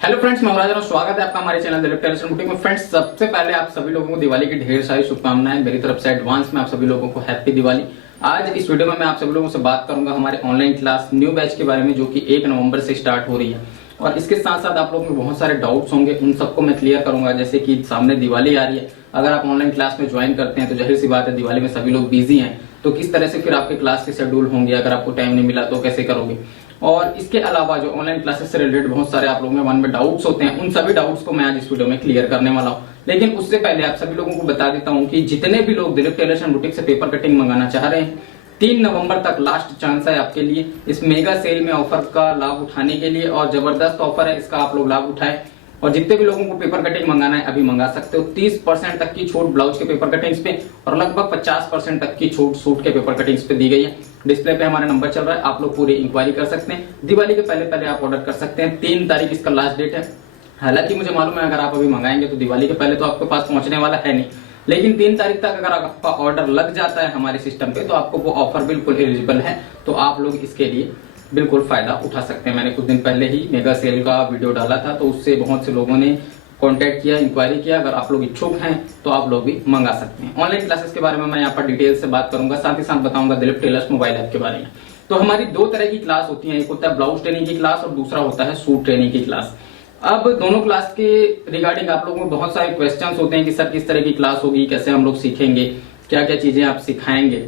Hello friends, मैं राजा, स्वागत है आपका हमारे चैनल दिलीप टेलर्स बुटीक में। फ्रेंड्स, सबसे पहले आप सभी लोगों को दिवाली की ढेर सारी शुभकामनाएं मेरी तरफ से एडवांस में। आप सभी लोगों को हैप्पी दिवाली। आज इस वीडियो में मैं आप सभी लोगों से बात करूंगा हमारे ऑनलाइन क्लास न्यू बैच के बारे में, जो कि 1 नवंबर से स्टार्ट हो रही है। और इसके साथ साथ आप लोगों में बहुत सारे डाउट्स होंगे, उन सबको मैं क्लियर करूंगा। जैसे कि सामने दिवाली आ रही है, अगर आप ऑनलाइन क्लास में ज्वाइन करते हैं तो जाहिर सी बात है दिवाली में सभी लोग बिजी हैं, तो किस तरह से फिर आपके क्लास के शेड्यूल होंगे, अगर आपको टाइम नहीं मिला तो कैसे करोगे। और इसके अलावा जो ऑनलाइन क्लासेस से रिलेटेड बहुत सारे आप लोगों में मन में डाउट्स होते हैं, उन सभी डाउट्स को मैं आज इस वीडियो में क्लियर करने वाला हूं। लेकिन उससे पहले आप सभी लोगों को बता देता हूं कि जितने भी लोग दिलीप टेलर्स एंड बुटीक से पेपर कटिंग मंगाना चाह रहे हैं, 3 नवंबर तक लास्ट चांस है आपके लिए इस मेगा सेल में ऑफर का लाभ उठाने के लिए। और जबरदस्त ऑफर है, इसका आप लोग लाभ उठाएं। और जितने भी लोगों को पेपर कटिंग मंगाना है अभी मंगा सकते हो। 30% तक की छूट ब्लाउज के पेपर कटिंग्स पे और लगभग 50% तक की छूट सूट के पेपर कटिंग्स पे दी गई है। डिस्प्ले पे हमारा नंबर चल रहा है, आप लोग पूरी इंक्वायरी कर सकते हैं। दिवाली के पहले पहले आप ऑर्डर कर सकते हैं। 3 तारीख इसका लास्ट डेट है। हालांकि मुझे मालूम है अगर आप अभी मंगाएंगे तो दिवाली के पहले तो आपके पास पहुंचने वाला है नहीं, लेकिन 3 तारीख तक अगर आपका ऑर्डर लग जाता है हमारे सिस्टम पे तो आपको वो ऑफर बिल्कुल एलिजिबल है। तो आप लोग इसके लिए बिल्कुल फायदा उठा सकते हैं। मैंने कुछ दिन पहले ही मेगा सेल का वीडियो डाला था, तो उससे बहुत से लोगों ने कांटेक्ट किया, इंक्वायरी किया। अगर आप लोग इच्छुक हैं तो आप लोग भी मंगा सकते हैं। ऑनलाइन क्लासेस के बारे में मैं यहाँ पर डिटेल से बात करूंगा, साथ ही साथ बताऊंगा दिलीप टेलर्स मोबाइल ऐप के बारे में। तो हमारी 2 तरह की क्लास होती है, एक होता है ब्लाउज ट्रेनिंग की क्लास और दूसरा होता है सूट ट्रेनिंग की क्लास। अब दोनों क्लास के रिगार्डिंग आप लोगों को बहुत सारे क्वेश्चंस होते हैं कि सर किस तरह की क्लास होगी, कैसे हम लोग सीखेंगे, क्या क्या चीजें आप सिखाएंगे।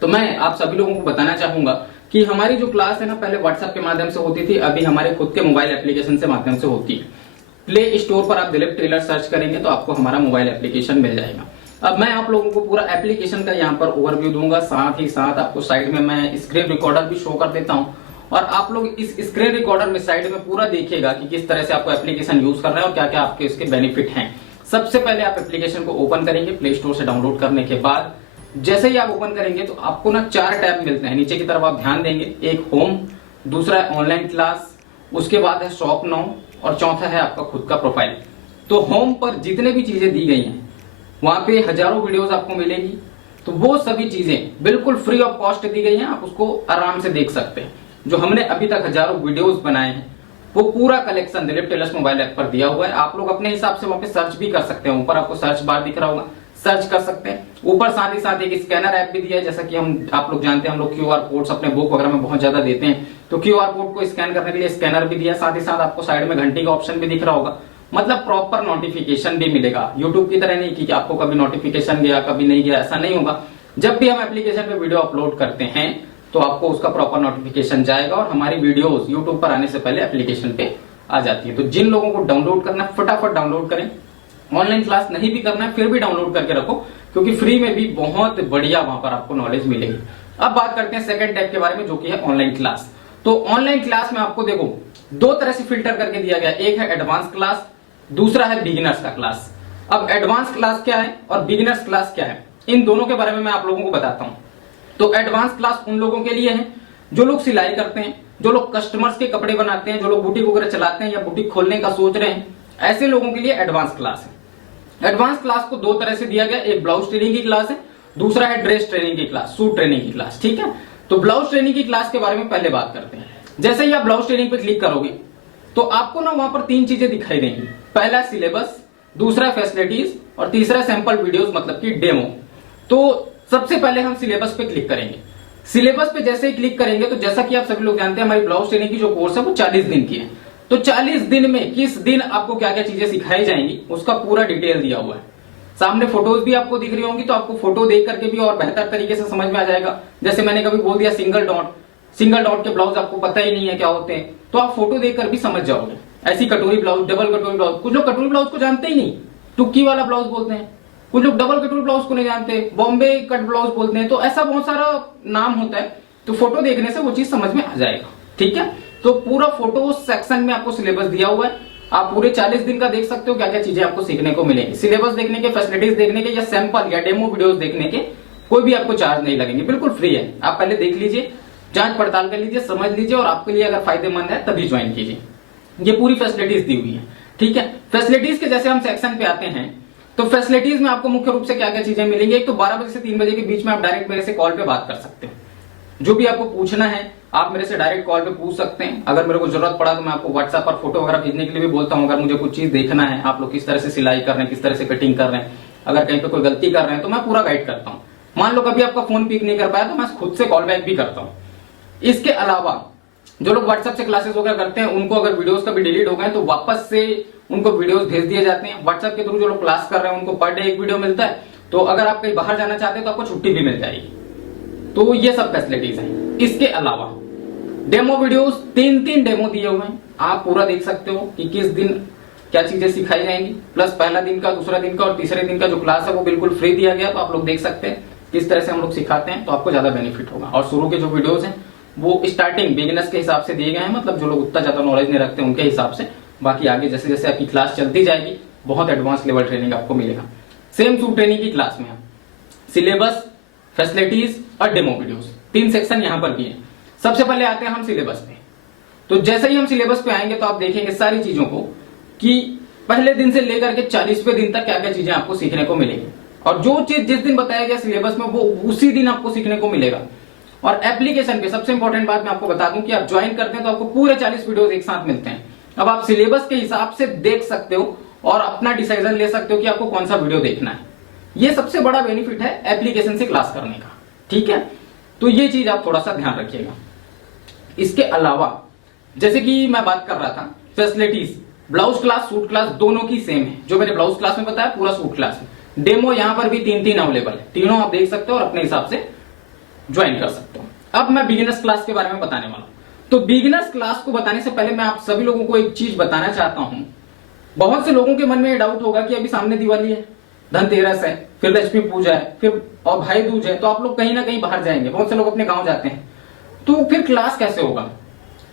तो मैं आप सभी लोगों को बताना चाहूंगा कि हमारी जो क्लास है ना, पहले व्हाट्सएप के माध्यम से होती थी, अभी हमारे खुद के मोबाइल एप्लीकेशन से माध्यम से होती है। प्ले स्टोर पर आप दिलीप टेलर सर्च करेंगे तो आपको हमारा मोबाइल एप्लीकेशन मिल जाएगा। अब मैं आप लोगों को पूरा एप्लीकेशन का यहाँ पर ओवरव्यू दूंगा, साथ ही साथ आपको साइड में मैं स्क्रीन रिकॉर्डर भी शो कर देता हूँ। और आप लोग इस स्क्रीन रिकॉर्डर में साइड में पूरा देखिएगा कि किस तरह से आपको एप्लीकेशन यूज करना है और क्या क्या आपके इसके बेनिफिट हैं। सबसे पहले आप एप्लीकेशन को ओपन करेंगे प्ले स्टोर से डाउनलोड करने के बाद। जैसे ही आप ओपन करेंगे तो आपको ना 4 टैब मिलते हैं, नीचे की तरफ आप ध्यान देंगे। एक होम, दूसरा है ऑनलाइन क्लास, उसके बाद है शॉप नाउ और चौथा है आपका खुद का प्रोफाइल। तो होम पर जितने भी चीजें दी गई हैं वहां पे हजारों वीडियोस आपको मिलेगी, तो वो सभी चीजें बिल्कुल फ्री ऑफ कॉस्ट दी गई हैं, आप उसको आराम से देख सकते हैं। जो हमने अभी तक हजारों वीडियोस बनाए हैं वो पूरा collection Dilip tailors mobile app पर दिया हुआ है। आप लोग अपने हिसाब से वहां पे सर्च भी कर सकते हैं, ऊपर आपको सर्च बार दिख रहा होगा, सर्च कर सकते हैं। ऊपर साथ ही साथ एक स्कैनर ऐप भी दिया है, जैसा कि आप लोग जानते हैं हम लोग क्यूआर कोड्स अपने बुक वगैरह में बहुत ज्यादा देते हैं, तो क्यूआर कोड को स्कैन करने के लिए स्कैनर भी दिया। साथ ही साथ आपको साइड में घंटी का ऑप्शन भी दिख रहा होगा, मतलब प्रॉपर नोटिफिकेशन भी मिलेगा। यूट्यूब की तरह नहीं कि आपको कभी नोटिफिकेशन गया कभी नहीं गया, ऐसा नहीं होगा। जब भी हम एप्लीकेशन पे वीडियो अपलोड करते हैं तो आपको उसका प्रॉपर नोटिफिकेशन जाएगा और हमारी वीडियोस यूट्यूब पर आने से पहले एप्लीकेशन पे आ जाती है। तो जिन लोगों को डाउनलोड करना है फटाफट डाउनलोड करें। ऑनलाइन क्लास नहीं भी करना है फिर भी डाउनलोड करके रखो, क्योंकि फ्री में भी बहुत बढ़िया वहां पर आपको नॉलेज मिलेगी। अब बात करते हैं सेकंड टाइप के बारे में, जो कि है ऑनलाइन क्लास। तो ऑनलाइन क्लास में आपको देखो 2 तरह से फिल्टर करके दिया गया, एक है एडवांस क्लास, दूसरा है बिगिनर्स का क्लास। अब एडवांस क्लास क्या है और बिगिनर्स क्लास क्या है, इन दोनों के बारे में मैं आप लोगों को बताता हूं। तो एडवांस क्लास उन लोगों के लिए है जो लोग सिलाई करते हैं, जो लोग कस्टमर्स के कपड़े बनाते हैं, जो लोग बुटीक वगैरह चलाते हैं या बुटीक खोलने का सोच रहे हैं, ऐसे लोगों के लिए एडवांस क्लास है। एडवांस क्लास को 2 तरह से दिया गया, एक ब्लाउज ट्रेनिंग की क्लास है, दूसरा है ड्रेस ट्रेनिंग की क्लास, सूट ट्रेनिंग की क्लास। ठीक है, तो ब्लाउज ट्रेनिंग की क्लास के बारे में पहले बात करते हैं। जैसे ही आप ब्लाउज ट्रेनिंग पे क्लिक करोगे तो आपको ना वहां पर 3 चीजें दिखाई देंगी। पहला सिलेबस, दूसरा फैसिलिटीज और तीसरा सैंपल वीडियोस मतलब कि डेमो। तो सबसे पहले हम सिलेबस पे क्लिक करेंगे। सिलेबस पे जैसे ही क्लिक करेंगे तो जैसा कि आप सभी लोग जानते हैं हमारी ब्लाउज ट्रेनिंग की जो कोर्स है वो 40 दिन की है। तो 40 दिन में किस दिन आपको क्या क्या चीजें सिखाई जाएंगी उसका पूरा डिटेल दिया हुआ है। सामने फोटोज भी आपको दिख रही होंगी, तो आपको फोटो देख करके भी और बेहतर तरीके से समझ में आ जाएगा। जैसे मैंने कभी बोल दिया सिंगल डॉट के ब्लाउज आपको पता ही नहीं है क्या होते हैं, तो आप फोटो देखकर भी समझ जाओगे। ऐसी कटोरी ब्लाउज, डबल कटोरी ब्लाउज, कुछ लोग कटोरी ब्लाउज को जानते ही नहीं, टुक्की वाला ब्लाउज बोलते हैं, कुछ लोग डबल कटोरी ब्लाउज को नहीं जानते, बॉम्बे कट ब्लाउज बोलते हैं। तो ऐसा बहुत सारा नाम होता है, तो फोटो देखने से वो चीज समझ में आ जाएगा। ठीक है, तो पूरा फोटो सेक्शन में आपको सिलेबस दिया हुआ है। आप पूरे 40 दिन का देख सकते हो क्या क्या चीजें आपको सीखने को मिलेंगी। सिलेबस देखने के, फैसिलिटीज देखने के या सैंपल या डेमो वीडियोस देखने के कोई भी आपको चार्ज नहीं लगेंगे, बिल्कुल फ्री है। आप पहले देख लीजिए, जांच पड़ताल कर लीजिए, समझ लीजिए और आपके लिए अगर फायदेमंद है तभी ज्वाइन कीजिए। ये पूरी फैसिलिटीज दी हुई है। ठीक है, फैसिलिटीज के जैसे हम सेक्शन पे आते हैं तो फैसिलिटीज में आपको मुख्य रूप से क्या क्या चीजें मिलेंगी। एक तो 12 बजे से 3 बजे के बीच में आप डायरेक्ट मेरे से कॉल पे बात कर सकते हो। जो भी आपको पूछना है आप मेरे से डायरेक्ट कॉल पे पूछ सकते हैं। अगर मेरे को जरूरत पड़ा तो मैं आपको व्हाट्सएप पर फोटो वगैरह भेजने के लिए भी बोलता हूँ। अगर मुझे कुछ चीज देखना है, आप लोग किस तरह से सिलाई कर रहे हैं, किस तरह से कटिंग कर रहे हैं, अगर कहीं पे कोई गलती कर रहे हैं तो मैं पूरा गाइड करता हूँ। मान लो कभी आपका फोन पिक नहीं कर पाया तो मैं खुद से कॉल बैक भी करता हूँ। इसके अलावा जो लोग व्हाट्सएप से क्लासेस वगैरह करते हैं, उनको अगर वीडियोस कभी डिलीट हो गए तो वापस से उनको वीडियोस भेज दिए जाते हैं। व्हाट्सएप के थ्रू जो लोग क्लास कर रहे हैं उनको पर डे एक वीडियो मिलता है, तो अगर आप कहीं बाहर जाना चाहते हैं तो आपको छुट्टी भी मिल जाएगी। तो ये सब फैसिलिटीज हैं। इसके अलावा डेमो वीडियोस 3 डेमो दिए हुए हैं, आप पूरा देख सकते हो कि किस दिन क्या चीजें सिखाई जाएंगी। प्लस पहला दिन का, दूसरा दिन का और तीसरे दिन का जो क्लास है वो बिल्कुल फ्री दिया गया, तो आप लोग देख सकते हैं किस तरह से हम लोग सिखाते हैं, तो आपको ज्यादा बेनिफिट होगा। और शुरू के जो वीडियोस हैं वो स्टार्टिंग बिगिनर्स के हिसाब से दिए गए हैं, मतलब जो लोग उतना ज्यादा नॉलेज नहीं रखते उनके हिसाब से। बाकी आगे जैसे जैसे आपकी क्लास चलती जाएगी बहुत एडवांस लेवल ट्रेनिंग आपको मिलेगा। सेम सूट ट्रेनिंग की क्लास में सिलेबस, फैसिलिटीज और डेमो वीडियोस 3 सेक्शन यहां पर भी है। सबसे पहले आते हैं हम सिलेबस पे। तो जैसे ही हम सिलेबस पे आएंगे तो आप देखेंगे सारी चीजों को कि पहले दिन से लेकर के 40वें दिन तक क्या क्या चीजें आपको सीखने को मिलेगी, और जो चीज जिस दिन बताया गया सिलेबस में वो उसी दिन आपको सीखने को मिलेगा। और एप्लीकेशन पे सबसे इंपॉर्टेंट बात मैं आपको बता दूं कि आप ज्वाइन करते हैं तो आपको पूरे 40 वीडियोस एक साथ मिलते हैं। अब आप सिलेबस के हिसाब से देख सकते हो और अपना डिसीजन ले सकते हो कि आपको कौन सा वीडियो देखना है। ये सबसे बड़ा बेनिफिट है एप्लीकेशन से क्लास करने का, ठीक है। तो ये चीज आप थोड़ा सा ध्यान रखिएगा। इसके अलावा जैसे कि मैं बात कर रहा था facilities, blouse class, suit class दोनों की सेम है। जो मैंने ब्लाउज क्लास में बताया पूरा सूट क्लास में। डेमो यहां पर भी 3 अवेलेबल है, तीनों आप देख सकते हो और अपने हिसाब से ज्वाइन कर सकते हो। अब मैं बिगिनर्स क्लास के बारे में बताने वाला हूं। तो बिगिनर्स क्लास को बताने से पहले मैं आप सभी लोगों को एक चीज बताना चाहता हूं। बहुत से लोगों के मन में डाउट होगा कि अभी सामने दिवाली है, धनतेरस है, फिर लक्ष्मी पूजा है, फिर और भाई दूज है, तो आप लोग कहीं ना कहीं बाहर जाएंगे, बहुत से लोग अपने गांव जाते हैं, तो फिर क्लास कैसे होगा।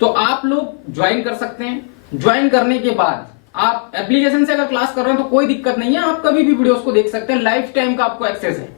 तो आप लोग ज्वाइन कर सकते हैं। ज्वाइन करने के बाद आप एप्लीकेशन से अगर क्लास कर रहे हैं तो कोई दिक्कत नहीं है, आप कभी भी वीडियोस को देख सकते हैं। लाइफ टाइम का आपको एक्सेस है,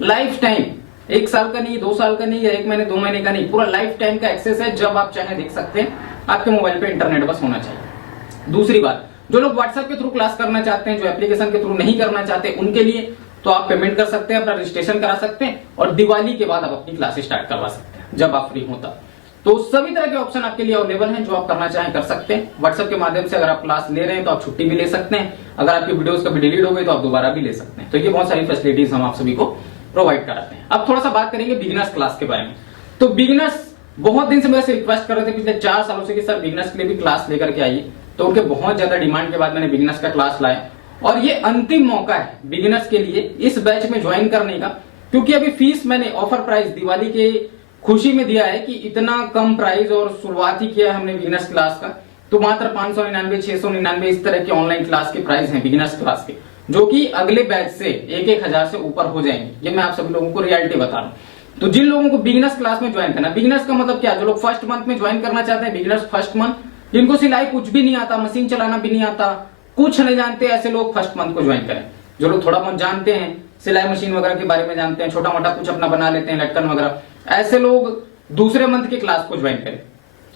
लाइफ टाइम, 1 साल का नहीं, 2 साल का नहीं, या 1 महीने 2 महीने का नहीं, पूरा लाइफ टाइम का एक्सेस है। जब आप चाहे देख सकते हैं, आपके मोबाइल पे इंटरनेट बस होना चाहिए। दूसरी बात, जो लोग व्हाट्सएप के थ्रू क्लास करना चाहते हैं, जो एप्लीकेशन के थ्रू नहीं करना चाहते, उनके लिए तो आप पेमेंट कर सकते हैं, अपना रजिस्ट्रेशन करा सकते हैं और दिवाली के बाद आप अपनी क्लास स्टार्ट करवा सकते हैं जब आप फ्री हो तब। तो सभी तरह के ऑप्शन आपके लिए अवेलेबल हैं, जो आप करना चाहें कर सकते हैं। व्हाट्सएप के माध्यम से अगर आप क्लास ले रहे हैं तो आप छुट्टी भी ले सकते हैं, अगर आपकी वीडियोस कभी डिलीट हो गई तो आप दोबारा भी ले सकते हैं। तो ये बहुत सारी फैसिलिटीज हम आप सभी को प्रोवाइड कराते हैं। अब थोड़ा सा बात करेंगे बिगिनर्स क्लास के बारे में। तो बिगिनर्स बहुत दिन से मेरे से रिक्वेस्ट कर रहे थे पिछले 4 सालों से कि सर बिगिनर्स के लिए भी क्लास लेकर के आइए, तो उनके बहुत ज्यादा डिमांड के बाद मैंने बिगिनर्स का क्लास लाया और ये अंतिम मौका है बिगिनर्स के लिए इस बैच में ज्वाइन करने का, क्योंकि अभी फीस मैंने ऑफर प्राइस दिवाली के खुशी में दिया है कि इतना कम प्राइस और शुरुआत ही किया है हमने बिगिनर्स क्लास का। तो मात्र 599, 699 इस तरह के ऑनलाइन क्लास के प्राइस हैं बिगिनर्स क्लास के, जो कि अगले बैच से 1-1000 से ऊपर हो जाएंगे। ये मैं आप सभी लोगों को रियलिटी बता रहा हूँ। तो जिन लोगों को बिगिनर्स क्लास में ज्वाइन करना, बिगिनर्स का मतलब क्या, जो लोग फर्स्ट मंथ में ज्वाइन करना चाहते हैं, बिगिनर्स फर्स्ट मंथ, जिनको सिलाई कुछ भी नहीं आता, मशीन चलाना भी नहीं आता, कुछ नहीं जानते, ऐसे लोग फर्स्ट मंथ को ज्वाइन करें। जो लोग थोड़ा बहुत जानते हैं, सिलाई मशीन वगैरह के बारे में जानते हैं, छोटा मोटा कुछ अपना बना लेते हैं, लटकन वगैरह, ऐसे लोग दूसरे मंथ की क्लास को ज्वाइन करें।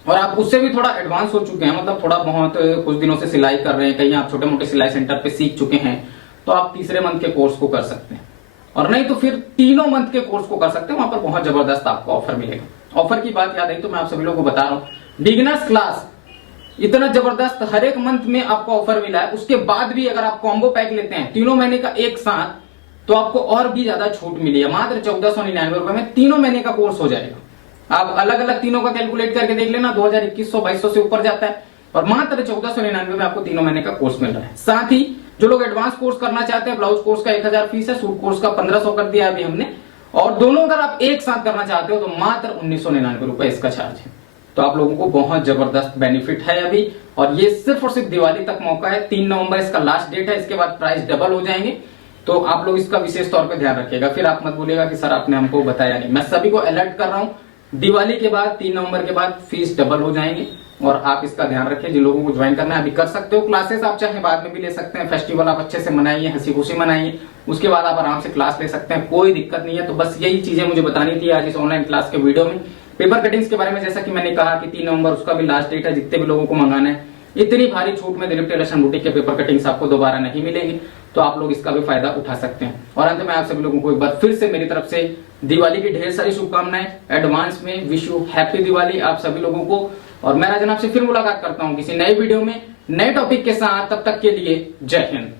और आप उससे भी थोड़ा एडवांस हो चुके हैं, मतलब थोड़ा बहुत कुछ दिनों से सिलाई कर रहे हैं, कहीं आप छोटे मोटे सिलाई सेंटर पे सीख चुके हैं, तो आप तीसरे मंथ के कोर्स को कर सकते हैं। और नहीं तो फिर तीनों मंथ के कोर्स को कर सकते हैं, वहां पर बहुत जबरदस्त आपको ऑफर मिलेगा। ऑफर की बात याद आई तो मैं आप सभी लोगों को बता रहा हूं, बिगिनर्स क्लास इतना जबरदस्त हर एक मंथ में आपको ऑफर मिला है। उसके बाद भी अगर आप कॉम्बो पैक लेते हैं 3 महीने का एक साथ, तो आपको और भी ज्यादा छूट मिली है। मात्र 1499 रुपए में 3 महीने का कोर्स हो जाएगा। आप अलग अलग तीनों का कैलकुलेट करके देख लेना, 2100-2200 से ऊपर जाता है, और मात्र 1499 में आपको 3 महीने का कोर्स मिल रहा है। साथ ही जो लोग एडवांस कोर्स करना चाहते हैं, ब्लाउज कोर्स का 1000 फीस है, सूट कोर्स का 1500 कर दिया अभी हमने, और दोनों अगर आप एक साथ करना चाहते हो तो मात्र 1999 रुपए इसका चार्ज है। तो आप लोगों को बहुत जबरदस्त बेनिफिट है अभी, और ये सिर्फ और सिर्फ दिवाली तक मौका है। 3 नवंबर इसका लास्ट डेट है, इसके बाद प्राइस डबल हो जाएंगे। तो आप लोग इसका विशेष तौर पे ध्यान रखिएगा, फिर आप मत बोलिएगा कि सर आपने हमको बताया नहीं। मैं सभी को अलर्ट कर रहा हूं, दिवाली के बाद 3 नवंबर के बाद फीस डबल हो जाएंगे, और आप इसका ध्यान रखिए। जिन लोगों को ज्वाइन करना है अभी कर सकते हो क्लासेस, आप चाहे बाद में भी ले सकते हैं। फेस्टिवल आप अच्छे से मनाइए, हंसी खुशी मनाइए, उसके बाद आप आराम से क्लास ले सकते हैं, कोई दिक्कत नहीं है। तो बस यही चीजें मुझे बतानी थी आज इस ऑनलाइन क्लास के वीडियो में। पेपर कटिंग्स के बारे में जैसा कि मैंने कहा कि 3 नवंबर उसका भी लास्ट डेट है, जितने भी लोगों को मंगाना है। इतनी भारी छूट में दिलीप टेलर्स एंड बुटीक के पेपर कटिंग्स आपको दोबारा नहीं मिलेगी, तो आप लोग इसका भी फायदा उठा सकते हैं। और अंत में आप सभी लोगों को एक बार फिर से मेरी तरफ से दिवाली की ढेर सारी शुभकामनाएं एडवांस में। विश यू हैप्पी दिवाली आप सभी लोगों को। और मैं राजन आपसे फिर मुलाकात करता हूं किसी नए वीडियो में नए टॉपिक के साथ। तब तक के लिए जय हिंद।